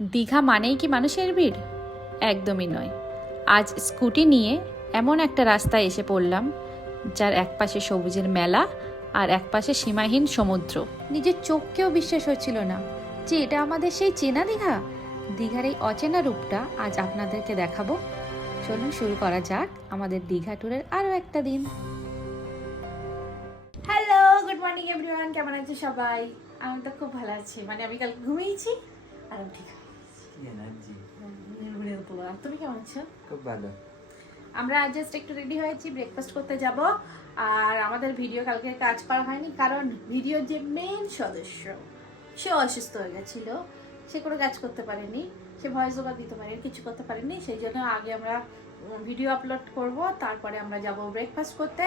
দীঘা মানেই কি মানুষের ভিড়? একদমই নয়। আজ স্কুটি নিয়ে এমন একটা রাস্তায় এসে পড়লাম যার একপাশে সবুজের মেলা আর একপাশে সীমাহীন সমুদ্র। নিজের চোখকেও বিশ্বাস হচ্ছিল না যে এটা আমাদের সেই চেনা দীঘা। দীঘার এই অচেনা রূপটা আজ আপনাদেরকে দেখাবো। চলুন শুরু করা যাক আমাদের দীঘা ট্যুরের আরও একটা দিন। হ্যালো, গুড মর্নিং এভরিওয়ান, কেমন আছে সবাই? আমি তো খুব ভালো আছি, মানে আমি কালকে ঘুমিয়েছি আর আমি ঠিক তুমি কেমন আছো? খুব ভালো। আমরা জাস্ট একটু রেডি হয়েছি, ব্রেকফাস্ট করতে যাব। আর আমাদের ভিডিও কালকে কাজ করা হয়নি কারণ ভিডিওর যে মেন সদস্য সে অসুস্থ হয়ে গেছিল, সে কোনো কাজ করতে পারেনি, সে ভয়েস ওভার দিতে পারেনি, কিছু করতে পারেনি। সেই জন্য আগে আমরা ভিডিও আপলোড করব, তারপরে আমরা যাব ব্রেকফাস্ট করতে,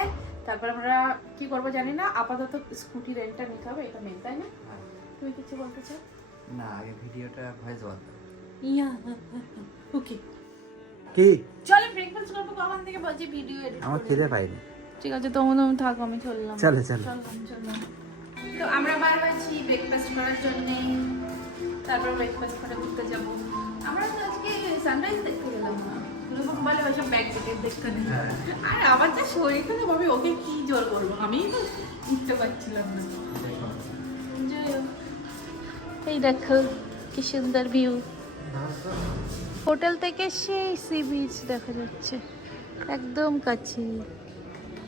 তারপর আমরা কি করব জানি না। আপাতত স্কুটি রেন্টটা নিতে হবে, এটা মেন, তাই না? তুমি কিছু বলতে চাও? না, আগে ভিডিওটা ভয়েস ওভার দাও। ইয়া ওকে, কি চলো ব্রেকফাস্ট করবো। কখন থেকে বলছি ভিডিও এডিট আমার খিদে পাইনি। ঠিক আছে, তোমরা থাকো, আমি চললাম। চলো চলো। তো আমরা বার হয়েছি ব্রেকফাস্ট করার জন্য, তারপর ব্রেকফাস্ট করে ঘুরতে যাব। আমরা তো আজকে সানরাইজ দেখতে গেলাম না, লোক বলে ওইসব ব্যাক টিকেট দেখতে নেই। আর আমার যা শরীর খারাপ, আমি ওকে কি জোর করবো, আমি তো উঠতে পারছিলাম না। যাই হোক, এই দেখো কি সুন্দর ভিউ। হোটেল থেকে সেই সি বিচ দেখা যাচ্ছে একদম কাছে।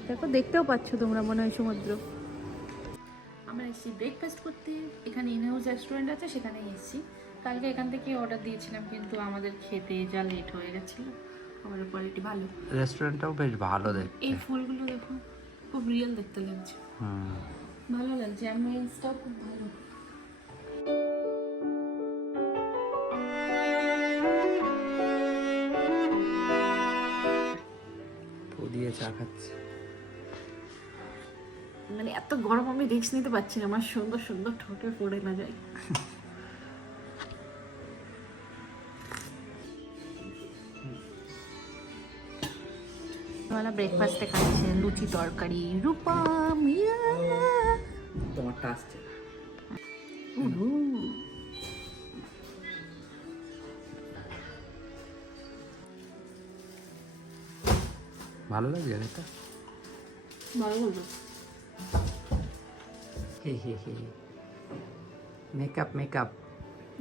দেখো, দেখতেও পাচ্ছ তোমরা মনে হয় সমুদ্র। আমরা এসেছি ব্রেকফাস্ট করতে, এখানে ইনহাউস রেস্টুরেন্ট আছে, সেখানে এসেছি। কালকে এখান থেকে অর্ডার দিয়েছিলাম, কিন্তু আমাদের খেতে যা লেট হয়ে গেছিল। খাবারের কোয়ালিটি ভালো, রেস্টুরেন্টটাও বেশ ভালো দেখতে। এই ফুলগুলো দেখো, খুব রিয়েল দেখতে লাগছে, ভালো লাগছে। অ্যাম্বিয়েন্সটাও খুব ভালো। দিয়ে চা খাচ্ছে। মানে এত গরম, আমি রিস্ক নিতে পারছি না, আমার সুন্দর সুন্দর ঠোঁটে পড়ে না যায়। ব্রেকফাস্টে খাচ্ছে লুচি তরকারি, রূপম। তোমারটা আসছে। ভালো লাগছে এটা? ভালো বলবো। হে হে হে। মেকআপ মেকআপ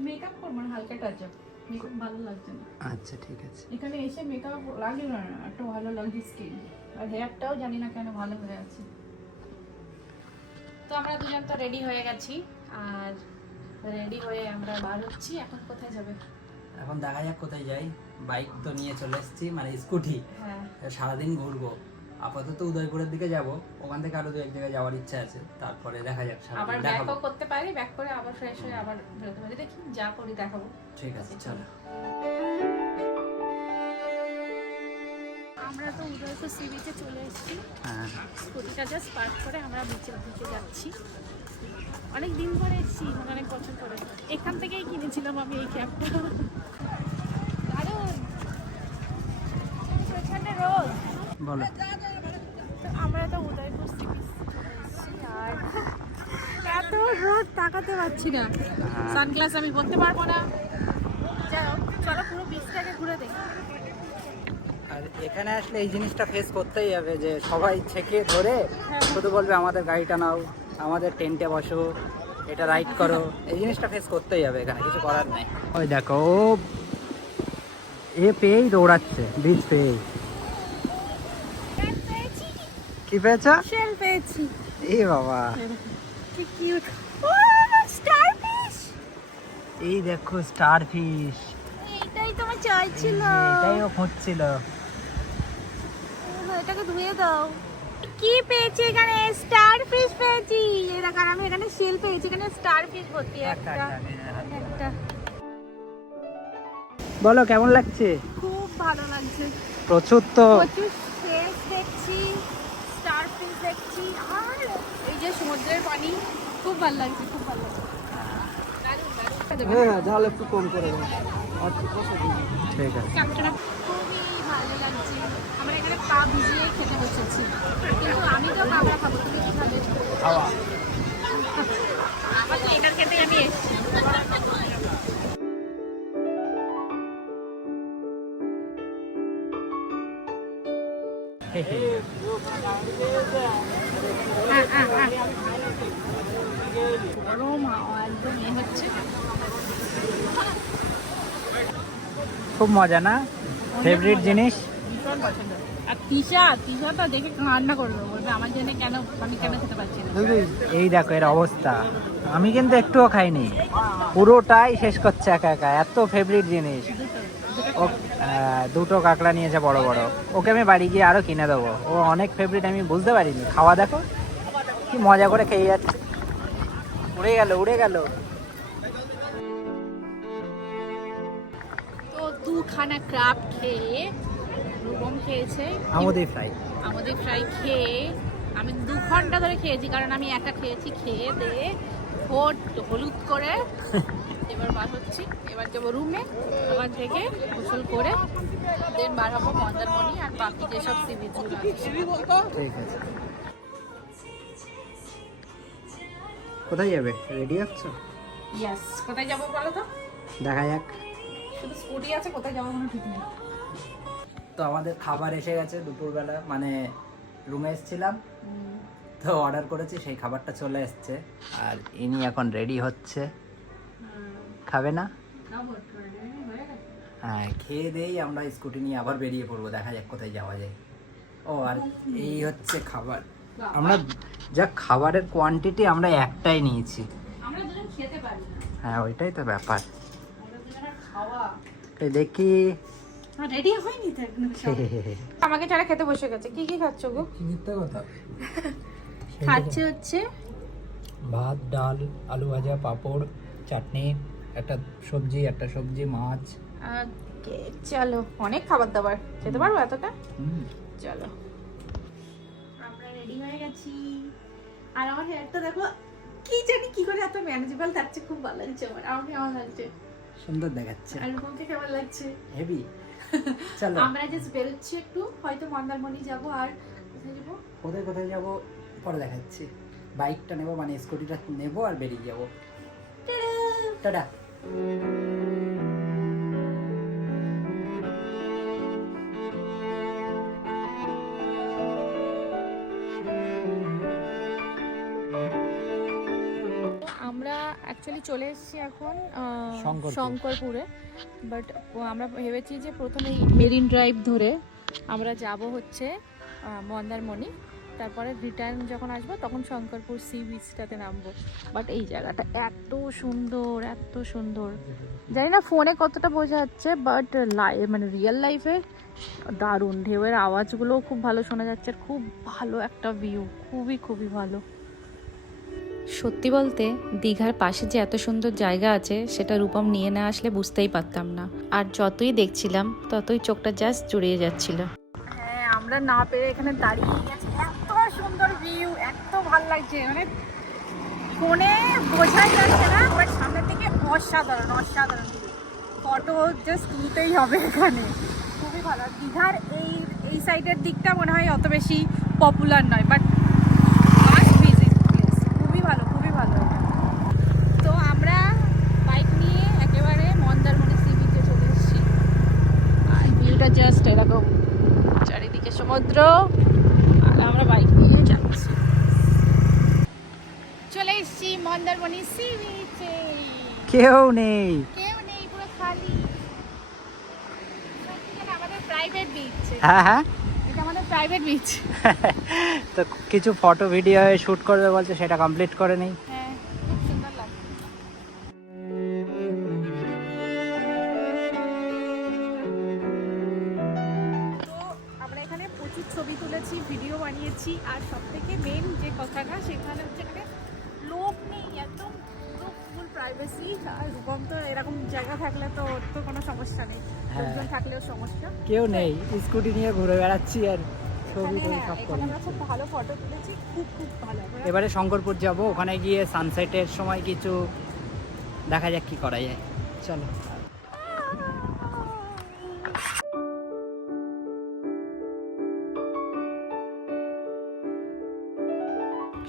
মেকআপ করবো না, হালকা টাচ আপ। মেকআপ ভালো লাগছে না। আচ্ছা ঠিক আছে। এখানে এসে মেকআপ লাগে না, একটু ভালো লাগছে স্কিন। আর হেয়ারটাও জানি না কেন ভালো হয়ে আছে। তো আমরা দুজন তো রেডি হয়ে গেছি, আর রেডি হয়ে আমরা বার হচ্ছি। এখন কোথায় যাবে? এখন দেখা যাক কোথায় যাই। বাইক তো নিয়ে চলে এসেছি, মানে স্কুটি। হ্যাঁ, সারাদিন ঘুরবো। আপাতত উদয়পুরের দিকে যাব, ওখান থেকে আরো দু এক জায়গায় যাওয়ার ইচ্ছা আছে। তারপরে দেখা যাক, আবার সারাদিন ব্যাকও দেখাবো। করতে পারি, ব্যাক করে আবার ফ্রেশ হয়ে আবার বেরোতে পারি। দেখি যা করি দেখাবো। ঠিক আছে চলো। আমরা তো উদয়পুর সি বিচে চলে এসেছি। হ্যাঁ, স্কুটিটা জাস্ট পার্ক করে আমরা বিচের দিকে যাচ্ছি। অনেক দিন পরে এসেছি, মানে অনেক বছর পরে। এখান থেকেই কিনেছিলাম আমি এই ক্যাবটা। দারুণ প্রচন্ড রোদ। বলো। তো আমরা তো উদয়পুর সি বিচ এসেছি, আর এত রোদ তাকাতে পারছি না। সানগ্লাস আমি পরতে পারবো না। যাই হোক, চলো পুরো বিচটাকে ঘুরে দেখি। আর এখানে আসলে এই জিনিসটা ফেস করতেই হবে যে সবাই ছেকে ধরে শুধু বলবে আমাদের গাড়িটা নাও, আমাদের টেন্টে বসো, এটা রাইড করো। এই জিনিসটা ফেস করতেই হবে, এখানে কিছু করার নাই। ওই দেখো, ও এ পেয়েই দৌড়াচ্ছে, বীজ পেয়েই। কি পেয়েছ? শেল পেয়েছি। এ বাবা, কি কিউট। ও স্টারফিশ, এই দেখো স্টার ফিশ। এইটাই তো আমি চাইছিল। এটাই ও খুঁজছিল। এটাকে ধুয়ে দাও। কি পেয়েছি এখানে? স্টারফিশ পেয়েছি। এই দেখো, আমি এখানে শেল পেয়েছি, এখানে স্টারফিশ ভর্তি একটা। বলো কেমন লাগছে? খুব ভালো লাগছে। প্রচুর তো। প্রচুর ফিশ দেখছি, স্টারফিশ দেখছি, আর এই যে সমুদ্রের পানি, খুব ভালো লাগছে, খুব ভালো লাগছে। হ্যাঁ, ঝাল একটু কম করে দাও। ঠিক আছে। ক্যাপ্টেনটা খুবই ভালো লাগছে। আমরা এখানে পা ভিজিয়ে খেতে বসেছি, কিন্তু আমি তো কাঁকড়া খাবো, তুমি কি খাবে? খাওয়া। আমার তো এটার খেতে আমি এসেছি। গরম একদম হচ্ছে। খুব মজা না, ফেভারিট জিনিস। ভীষণ পছন্দ। আর তিশাটা দেখে কান্না করবে, বলবে আমার জন্য কেন, আমি কেন খেতে পারছি না। এই দেখো এর অবস্থা, আমি কিন্তু একটুও খাইনি, পুরোটাই শেষ করছে একা একা, এত ফেভারিট জিনিস। ও দুটো কাঁকড়া নিয়েছে বড় বড়, ওকে আমি বাড়ি গিয়ে আরো কিনে দেবো, ও অনেক ফেভারিট, আমি বুঝতে পারিনি। খাওয়া দেখো কি মজা করে খেয়ে যাচ্ছে, উড়ে গেল উড়ে গেল। তো দুখানা ক্রাব খেয়ে রুবম খেয়েছে আমোদে ফ্রাই খেয়ে আমি 2 ঘন্টা ধরে খেয়েছি, কারণ আমি একা খেয়েছি। খেয়ে দিয়ে ঠোঁট হলুদ করে এবার বার হচ্ছি, এবার যাবো রুমে, ওখান থেকে গোসল করে দেন বার হবো মন্দারমণি আর বাকি যেসব সি বিচগুলো আছে। ঠিক আছে, কোথায় যাবে, রেডি হচ্ছ? ইয়েস, কোথায় যাবো বলো তো? দেখা যাক। শুধু স্কুটি আছে, কোথায় যাবো কোনো ঠিক নেই। তো আমাদের খাবার এসে গেছে দুপুরবেলা, মানে রুমে এসেছিলাম তো অর্ডার করেছি, সেই খাবারটা চলে এসছে। আর ইনি এখন রেডি হচ্ছে, খাবে না? হ্যাঁ, খেয়ে দিয়েই আমরা স্কুটি নিয়ে আবার বেরিয়ে পড়বো, দেখা যাক কোথায় যাওয়া যায়। ও আর এই হচ্ছে খাবার, আমরা যা খাবারের কোয়ান্টিটি আমরা একটাই নিয়েছি। আমরা দুজন খেতে পারি না, হ্যাঁ ওইটাই তো ব্যাপার। আমরা দুজনের খাওয়া এই দেখি রেডি হয়নি তো এখনো সব। আমাকে ছাড়া খেতে বসে গেছে। কি কি খাচ্ছ গো? মিথ্যা কথা। খাচ্ছে হচ্ছে ভাত, ডাল, আলু ভাজা, পাঁপড়, চাটনি, একটা সবজি, মাছ। চলো, অনেক খাবার দাবার, খেতে পারবো এতটা? চলো, আমরা রেডি হয়ে গেছি। আর আমার হেয়ারটা দেখো, কি জানি কি করে এত ম্যানেজেবল থাকছে, খুব ভালো লাগছে আমার। আমাকে কেমন লাগছে? সুন্দর দেখাচ্ছে। আর রূপমকে কেমন লাগছে? হেভি। চলো আমরা জাস্ট বেরোচ্ছি একটু, হয়তো মন্দারমণি যাব। আর কোথায় যাবো? কোথায় যাব পরে দেখাচ্ছি। বাইকটা নেবো, মানে স্কুটিটা নেবো আর বেরিয়ে যাবো। টাটা। আমরা অ্যাকচুয়ালি চলে এসেছি এখন শঙ্করপুর। শঙ্করপুরে, বাট আমরা ভেবেছি যে প্রথমে মেরিন ড্রাইভ ধরে আমরা যাব হচ্ছে মন্দারমণি, তারপরে রিটার্ন যখন আসবো তখন শঙ্করপুর সি বিচটাতে নামবো। বাট এই জায়গাটা এত সুন্দর, এত সুন্দর, জানি না ফোনে কতটা বোঝা যাচ্ছে, বাট মানে রিয়েল লাইফে দারুণ। ঢেউয়ের আওয়াজগুলো খুব ভালো শোনা যাচ্ছে, আর খুব ভালো একটা ভিউ, খুবই খুবই ভালো। সত্যি বলতে দীঘার পাশে যে এত সুন্দর জায়গা আছে সেটা রূপম নিয়ে না আসলে বুঝতেই পারতাম না, আর যতই দেখছিলাম ততই চোখটা জাস্ট জুড়িয়ে যাচ্ছিল। হ্যাঁ, আমরা না পেরে এখানে দাঁড়িয়ে গেছি, এত সুন্দর ভিউ, এত ভালো লাগছে, মানে ফোনে বোঝাই যাচ্ছে না, বাট সামনের থেকে অসাধারণ অসাধারণ ভিউ। ফটো জাস্ট তুলতেই হবে এখানে, খুবই ভালো। দীঘার এই সাইডের দিকটা মনে হয় অত বেশি পপুলার নয়, বাট খুবই ভালো, খুবই ভালো এটা। তো আমরা বাইক নিয়ে একেবারে মন্দারমণি সি বিচে চলে এসেছি, আর ভিউটা জাস্ট এরকম, চারিদিকে সমুদ্র, আর আমরা বাইক নিয়ে যাচ্ছি। চলে এসেছি মন্দারমণি সি বিচে, কেউ নেই। কেউ নেই, পুরো খালি। এটা আমাদের প্রাইভেট বিচ, হ্যাঁ এটা আমাদের প্রাইভেট বিচ। তো কিছু ফটো ভিডিও শুট করবে বলছে, সেটা কমপ্লিট করে নেই। হ্যাঁ, খুব সুন্দর লাগছে। তো আমরা এখানে প্রচুর ছবি তুলেছি, ভিডিও বানিয়েছি, আর সব থেকে মেন যে কথাটা সেখানে হচ্ছে এখানে লোক নেই, একদম পুরো ফুল প্রাইভেসি। আর রূপম তো এরকম জায়গা থাকলে তো ওর তো কোনো সমস্যা নেই, লোকজন থাকলেও সমস্যা। কেউ নেই, স্কুটি নিয়ে ঘুরে বেড়াচ্ছি আর ছবি এখানে টবি হ্যাঁ, সব এখানে করি। আমরা খুব ভালো ফটো তুলেছি, খুব খুব ভালো। এবারে শঙ্করপুর যাব, ওখানে গিয়ে সানসেটের সময় কিছু দেখা যাক কি করা যায়। চলো।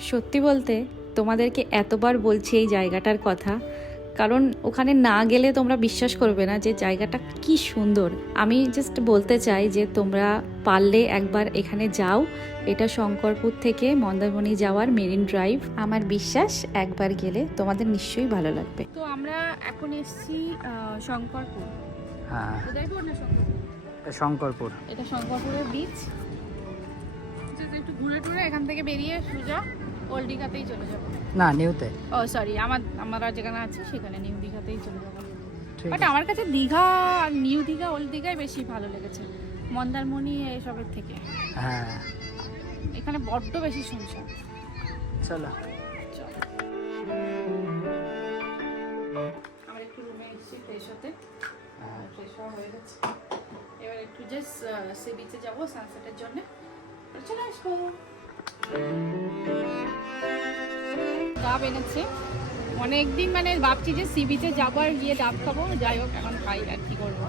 সত্যি বলতে তোমাদেরকে এতবার বলছি এই জায়গাটার কথা, কারণ ওখানে না গেলে তোমরা বিশ্বাস করবে না যে জায়গাটা কি সুন্দর। আমি জাস্ট বলতে চাই যে তোমরা পারলে একবার এখানে যাও। এটা শঙ্করপুর থেকে মন্দারমণি যাওয়ার মেরিন ড্রাইভ। আমার বিশ্বাস একবার গেলে তোমাদের নিশ্চয়ই ভালো লাগবে। তো আমরা এখন এসেছি শঙ্করপুর। হ্যাঁ, উদয়পুর না শঙ্করপুর? এটা শঙ্করপুর। এটা শঙ্করপুরের বিচ। একটু ঘুরে টুরে এখান থেকে বেরিয়ে সোজা ওল্ড দীঘাতেই চলে যাবো। না, নিউতে। ও সরি, আমরা যেখানে আছি সেখানে নিউ দীঘাতেই চলে যাবো। ঠিক বাট আছে। আমার কাছে দীঘা, নিউ দীঘা, ওল্ড দীঘাই বেশি ভালো লেগেছে মন্দারমণি এইসবের থেকে। হ্যাঁ, এখানে বড্ড বেশি শুনশান। চলো। আমরা একটু রুমে এসেছি ফ্রেশ হতে, ফ্রেশ হওয়া হয়ে গেছে। এবার একটু জাস্ট সি বিচে যাবো সানসেটের জন্য। চলে আসবো। ডাব এনেছে অনেকদিন, মানে ভাবছি যে সি বিচে যাবো আর গিয়ে ডাব খাবো। যাই হোক, এখন খাই আর কি করবো।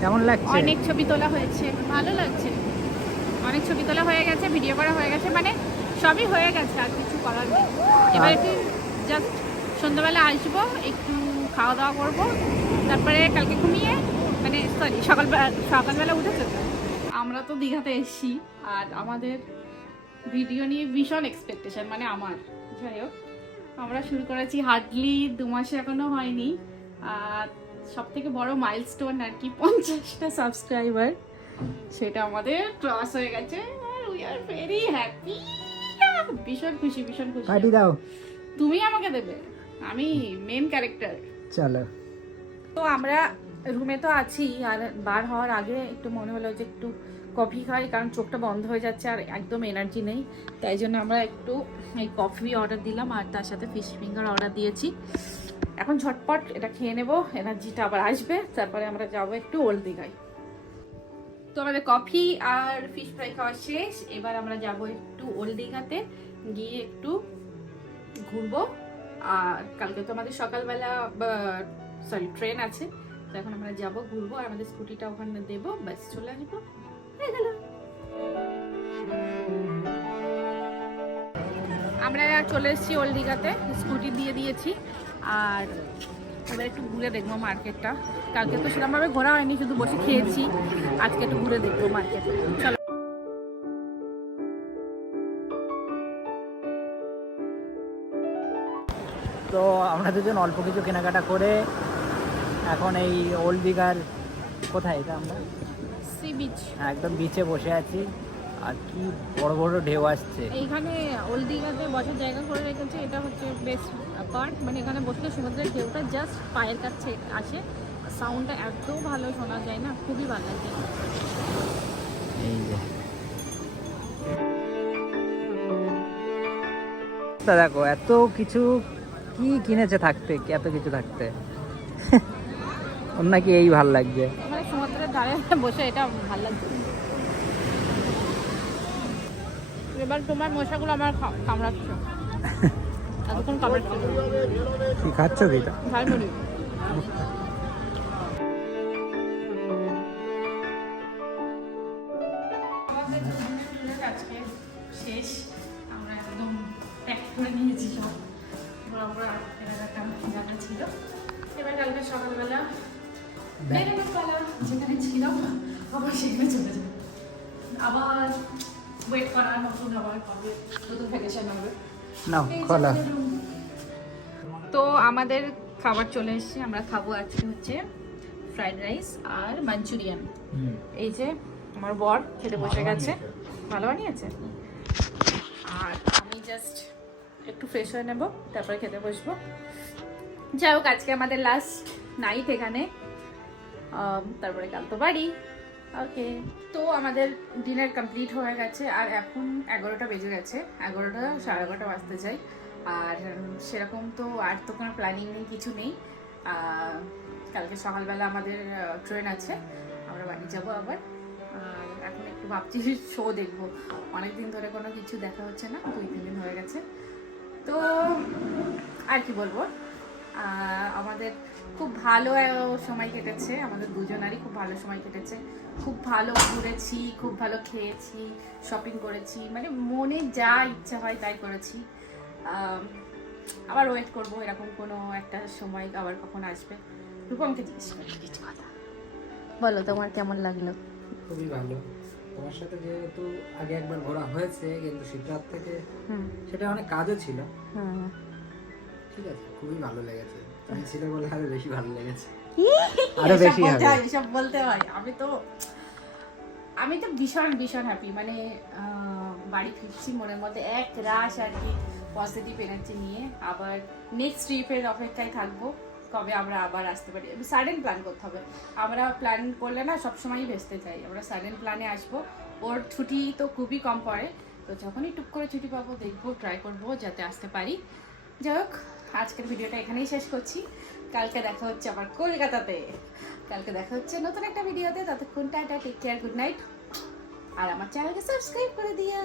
কেমন লাগছে? অনেক ছবি তোলা হয়েছে, ভালো লাগছে। অনেক ছবি তোলা হয়ে গেছে, ভিডিও করা হয়ে গেছে, মানে সবই হয়ে গেছে, আর কিছু করার নেই। এবার একটু জাস্ট সন্ধ্যাবেলা আসবো, একটু খাওয়া দাওয়া করবো, তারপরে কালকে ঘুমিয়ে, মানে সরি সকালবেলা উঠে চলবে। আমরা তো দীঘাতে এসেছি আর আমাদের ভিডিও নিয়ে ভীষণ এক্সপেকটেশন, মানে আমার। যাই হোক, আমরা শুরু করেছি হার্ডলি 2 মাসে এখনো হয়নি। আর সব থেকে বড় মাইলস্টোন আর কি 50টা সাবস্ক্রাইবার, সেটা আমাদের ক্রস হয়ে গেছে। উই আর ভেরি হ্যাপি, ভীষণ খুশি, ভীষণ খুশি। পার্টি দাও। তুমি আমাকে দেবে, আমি মেন ক্যারেক্টার। চলো। তো আমরা রুমে তো আছি, আর বার হওয়ার আগে একটু মনে হলো যে একটু কফি খাই, কারণ চোখটা বন্ধ হয়ে যাচ্ছে আর একদম এনার্জি নেই। তাই জন্য আমরা একটু এই কফি অর্ডার দিলাম, আর তার সাথে ফিশ ফিঙ্গার অর্ডার দিয়েছি। এখন ঝটপট এটা খেয়ে নেবো, এনার্জিটা আবার আসবে, তারপরে আমরা যাবো একটু ওল্ড দীঘায়। তো আমাদের কফি আর ফিশ ফ্রাই খাওয়া শেষ। এবার আমরা যাবো একটু ওল্ড দীঘাতে, গিয়ে একটু ঘুরবো। আর কালকে তো আমাদের সকালবেলা ট্রেন আছে, তো এখন আমরা যাবো, ঘুরবো, আর আমাদের স্কুটিটা ওখানে দেবো, ব্যাস চলে আসবো, হয়ে গেল। আমরা চলে এসেছি ওল্ড দীঘাতে, স্কুটি দিয়ে দিয়েছি। আর এবার একটু ঘুরে দেখবো মার্কেটটা। কালকে তো সেরকমভাবে ঘোরা হয়নি, শুধু বসে খেয়েছি। আজকে একটু ঘুরে দেখবো মার্কেট। চলো। তো আমরা দুজন অল্প কিছু কেনাকাটা করে এখন এই ওল্ড দীঘার কোথায় এটা, আমরা সি বিচ, একদম বিচে বসে আছি। আর কি বড় বড় ঢেউ আসছে। এইখানে ওল্ড দীঘাতে বসার জায়গা করে রেখেছে, এটা হচ্ছে বেস্ট পার্ট। মানে এখানে বসলে সমুদ্রের ঢেউটা জাস্ট পায়ের কাছে আসে, সাউন্ডটা এত ভালো শোনা যায় না, খুবই ভালো লাগে। এই যে তা দেখো, এত কিছু কি কিনেছে থাকতে, এত কিছু থাকতে ওর নাকি এই ভাল লাগছে। মানে সমুদ্রের ধারে বসে এটা ভালো লাগছে। এবার তোমার মশাগুলো আমার কামড়াচ্ছে, এতক্ষণ কামড়াচ্ছে। কি খাচ্ছ এটা? ঝালমুড়ি। আমাদের আজকে শেষ, আমরা একদম প্যাক করে নিয়েছি সব, আমরা একটা জায়গা ছিল। এবার কালকে সকালবেলা বেরোনোর পালা, যেখানে ছিলাম আবার সেখানে চলে যাবো, আবার ওয়েট করার নতুন, আবার কবে নতুন ভ্যাকেশন হবে। নাও খোলা। তো আমাদের খাবার চলে এসেছে, আমরা খাবো আজকে হচ্ছে ফ্রাইড রাইস আর মাঞ্চুরিয়ান। এই যে আমার বর খেতে বসে গেছে, ভালো বানিয়েছে। আর আমি জাস্ট একটু ফ্রেশ হয়ে নেবো, তারপরে খেতে বসবো। যাই হোক, আজকে আমাদের লাস্ট নাইট এখানে, তারপরে কাল তো বাড়ি। ওকে, তো আমাদের ডিনার কমপ্লিট হয়ে গেছে, আর এখন 11টা বেজে গেছে, 11টা 11:30 বাজতে চাই। আর সেরকম তো আর তো কোনো প্ল্যানিং নেই, কিছু নেই। কালকে সকালবেলা আমাদের ট্রেন আছে, আমরা বাড়ি যাব আবার। আর এখন একটু ভাবছি শো দেখবো, অনেকদিন ধরে কোনো কিছু দেখা হচ্ছে না, 2-3 দিন হয়ে গেছে। তো আর কি বলবো, আমাদের খুব ভালো সময় কেটেছে, আমাদের দুজনারই খুব ভালো সময় কেটেছে, খুব ভালো ঘুরেছি, খুব ভালো খেয়েছি, শপিং করেছি, মানে মনে যা ইচ্ছা হয় তাই করেছি। আবার ওয়েট করবো এরকম কোনো একটা সময় আবার কখন আসবে। রূপমকে জিজ্ঞেস করি কিছু কথা, বলো তোমার কেমন লাগলো? খুবই ভালো। তোমার সাথে যেহেতু আগে একবার ঘোরা হয়েছে, কিন্তু সিদ্ধার্থ থেকে সেটা অনেক কাজও ছিল। ঠিক আছে, খুবই ভালো লেগেছে। তুমি ছিলে বলে আরো বেশি ভালো লেগেছে। আরো বেশি হবে। এসব বলতে হয়। আমি তো ভীষণ ভীষণ হ্যাপি, মানে বাড়ি ফিরছি মনের মধ্যে এক রাশ আর কি পজিটিভ এনার্জি নিয়ে। আবার নেক্সট ট্রিপের অপেক্ষায় থাকবো, কবে আমরা আবার আসতে পারি। সাডেন প্ল্যান করতে হবে, আমরা প্ল্যান করলে না সবসময়ই ভেস্তে যাই। আমরা সাডেন প্ল্যানে আসবো, ওর ছুটি তো খুবই কম পড়ে, তো যখনই টুক করে ছুটি পাবো দেখবো, ট্রাই করবো যাতে আসতে পারি। যাই হোক, আজকের ভিডিওটা এখানেই শেষ করছি। কালকে দেখা হচ্ছে আবার কলকাতাতে, কালকে দেখা হচ্ছে নতুন একটা ভিডিওতে। ততক্ষণ ta ta, take care, good night. আর আমার চ্যানেলকে সাবস্ক্রাইব করে দিও।